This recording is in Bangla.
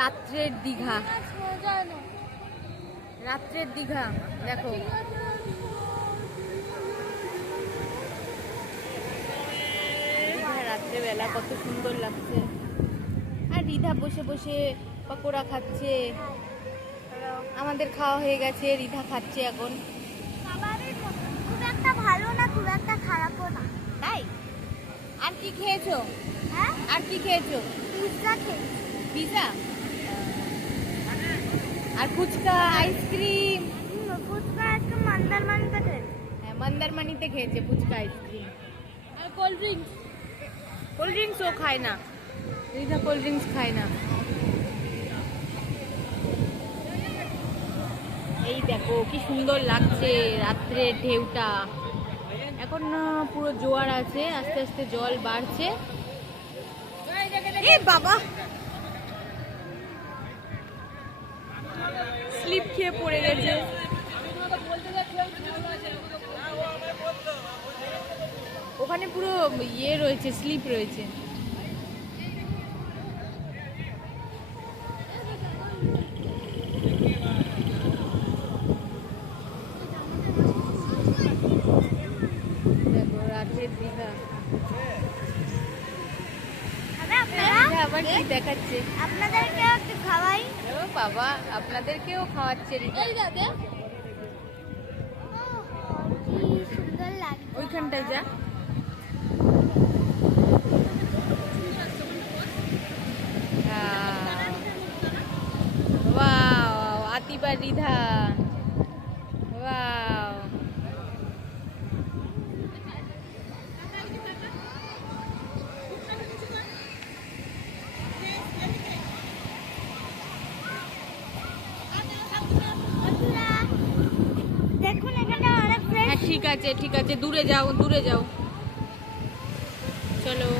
রাত্রের দীঘা, রাত্রের দীঘা দেখো। রাত্রেবেলা কত সুন্দর লাগছে। আর রিধা বসে বসে পকোড়া খাচ্ছে। আমাদের খাওয়া হয়ে গেছে, রিধা খাচ্ছে এখন। খুব একটা ভালো না, খুব একটা খারাপও না। তাই? আর কি খেয়েছো? হ্যাঁ, আর কি খেয়েছো? পিৎজা খেয়েছি। পিৎজা আর ফুচকা, আইসক্রিম। ফুচকা আজকে মন্দারমণিতে খেয়েছি। হ্যাঁ, মন্দারমণিতে খেয়েছে ফুচকা, আইসক্রিম আর কোল্ড ড্রিঙ্কস। কোল্ড ড্রিঙ্কস ও খায় না, রিধা কোল্ড ড্রিঙ্কস খায় না। এই দেখো কি সুন্দর লাগছে রাত্রের ঢেউটা। এখন না পুরো জোয়ার আছে, আস্তে আস্তে জল বাড়ছে। এ বাবা, স্লিপ খেয়ে পড়ে গেছে। ওখানে পুরো ইয়ে রয়েছে, স্লিপ রয়েছে। দেখো রাতের দীঘা। আবার কি দেখাচ্ছে? আপনাদেরকে একটু খাওয়াই। ও বাবা, আপনাদেরকেও খাওয়াচ্ছে রিধা। কি সুন্দর লাগে। ওইখানটায় যা। ওয়াও, আতিবা রিধা। ওয়াও, দেখুন এখানে অনেক ফ্রেন্ড। হ্যাঁ ঠিক আছে ঠিক আছে, দূরে যাও দূরে যাও, চলো।